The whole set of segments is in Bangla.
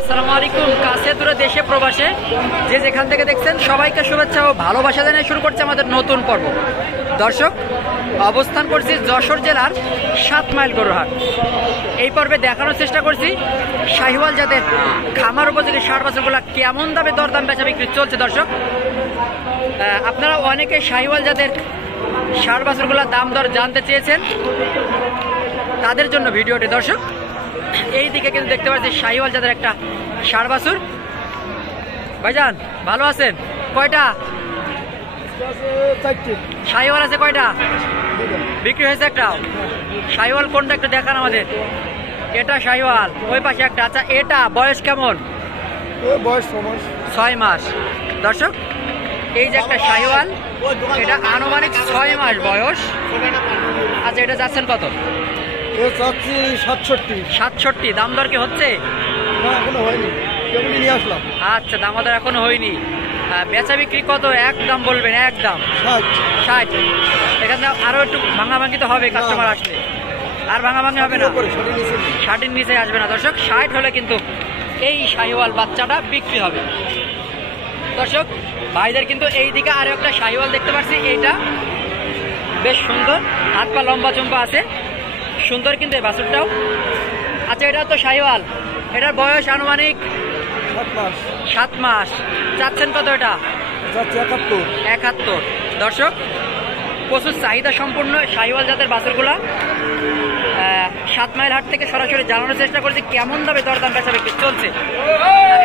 আসসালামু আলাইকুম। কাছে দূরে দেশে প্রবাসে যে যেখান থেকে দেখছেন সবাইকে শুভেচ্ছা ও ভালোবাসা জানিয়ে শুরু করছে আমাদের নতুন পর্ব। দর্শক, অবস্থান করছি যশোর জেলার 7 মাইল গরুহাট। এই পর্বে দেখানোর চেষ্টা করছি শাহিওয়াল জাতের খামার উপযোগী ষাঁড় বাছুরগুলো কেমন দামে দরদাম বেচা বিক্রি চলছে। দর্শক, আপনারা অনেকে শাহিওয়াল জাতের ষাঁড় বাছুরগুলোর দাম দর জানতে চেয়েছেন, তাদের জন্য ভিডিওটি। দর্শক, এই দিকে কিন্তু দেখতে পাচ্ছি শাহিওয়াল জাতের একটা ষাঁড় বাছুর। ভাইজান ভালো আছেন? কয়টা শাহিওয়াল আছে? কয়টা বিক্রি হয়েছে? একটা শাহিওয়াল। কোনটা একটু দেখান আমাদের। এটা শাহিওয়াল, ওই পাশে একটা। আচ্ছা, এটা বয়স কেমন? বয়স 6 মাস। দর্শক, এই যে একটা শাহিওয়াল, এটা আনুমানিক 6 মাস বয়স। আচ্ছা, এটা যাচ্ছেন কত? 67। দাম দর কি হচ্ছে? এখনো হয়নি, নিয়ে আসলাম। আচ্ছা, দাম দর এখনো হয়নি। বেচা বিক্রি কত একদম বলবেন? একদম 60। এখানে আরো একটু ভাঙাভাঙি তো হবে, কাস্টমার আসলে। আর ভাঙাভাঙি হবে না, 60-এর নিচে আসবে না। দর্শক, 60 হলে কিন্তু এই শাহিওয়াল বাচ্চাটা বিক্রি হবে। দর্শক ভাইদের কিন্তু এই দিকে আরো একটা শাহিওয়াল দেখতে পাচ্ছি। এইটা বেশ সুন্দর, হাত পা লম্বা চম্বা আছে, সুন্দর কিন্তু এই বাছুরটাও। আচ্ছা, এটা তো শাহিওয়াল, এটার বয়স আনুমানিক 7 মাস। চাচ্ছেন কত এটা? 71। দর্শক, প্রচুর চাহিদা সম্পূর্ণ শাহিওয়াল জাতের বাছুরগুলা 7 মাইল হাট থেকে সরাসরি জানানোর চেষ্টা করছি কেমন দামে দরদাম বেচা বিক্রি চলছে।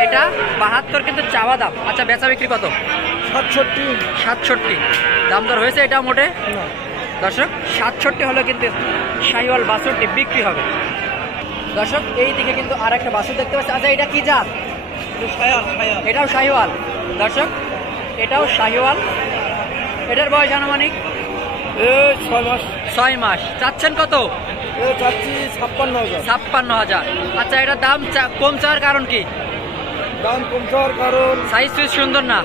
এটা 72 কিন্তু চাওয়া দাম। আচ্ছা, বেচা বিক্রি কত? 67। দাম দর হয়েছে এটা মোটে? দর্শক, 67 হলে কিন্তু শাহিওয়াল বাছুরটি বিক্রি হবে। দর্শক, এই দিকে কিন্তু আর একটা বাছুর দেখতে পাচ্ছি। আচ্ছা, এটা কি জাত? এটাও শাহিওয়াল। দর্শক, এটাও শাহিওয়াল। এটার বয়স আনুমানিক 6 মাস। চাচ্ছেন কত? 56,000। আচ্ছা, এটার দাম কম চাওয়ার কারণ কি? দাম কম চাওয়ার কারণ সাইজ সুইজ সুন্দর না।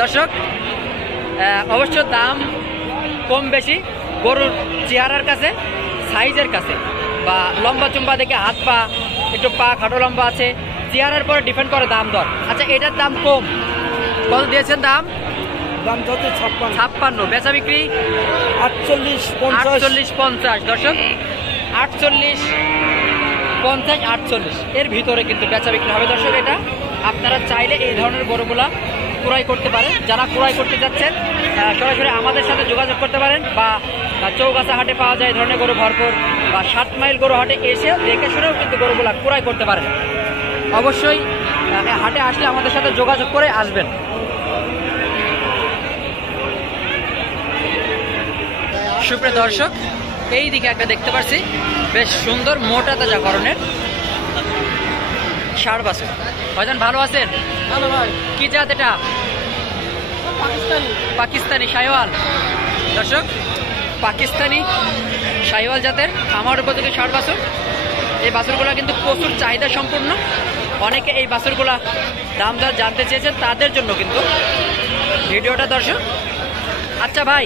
দর্শক, অবশ্য দাম কম বেশি গরুর চেহারার কাছে, সাইজের কাছে, বা লম্বা চম্বা দেখে হাত পা একটু পা খাটো লম্বা আছে, চেহারার পরে ডিপেন্ড করে দাম দর। আচ্ছা, এটার দাম কম। কত দিয়েছেন দাম? দাম হচ্ছে 56। বেচা বিক্রি 48-50। দর্শক, 48, 50, 48 এর ভিতরে কিন্তু বেচা বিক্রি হবে। দর্শক, এটা আপনারা চাইলে এই ধরনের গরুগুলা ক্রয় করতে পারেন। যারা ক্রয় করতে যাচ্ছেন সরাসরি আমাদের সাথে যোগাযোগ করতে পারেন, বা চৌগাছা হাটে পাওয়া যায় এই ধরনের গরু ভরপুর, বা 7 মাইল গরু হাটে এসে দেখে শুনেও কিন্তু গরুগুলা ক্রয় করতে পারেন। অবশ্যই হাটে আসলে আমাদের সাথে যোগাযোগ করে আসবেন। সুপ্রিয় দর্শক, এই দিকে একটা দেখতে পাচ্ছি বেশ সুন্দর মোটা তাজা করণের ষাঁড় বাছুর। ভাইজান ভালো আছেন? ভালো ভাই। কি জাত এটা? পাকিস্তানি শাহিওয়াল। দর্শক, পাকিস্তানি শাহিওয়াল জাতের খামার উপযোগী ষাঁড় বাছুর। এই বাছুরগুলা কিন্তু প্রচুর চাহিদা সম্পূর্ণ। অনেকে এই বাছুরগুলা দাম দর জানতে চেয়েছেন, তাদের জন্য কিন্তু ভিডিওটা। দর্শক, আচ্ছা ভাই,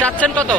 চাচ্ছেন কত?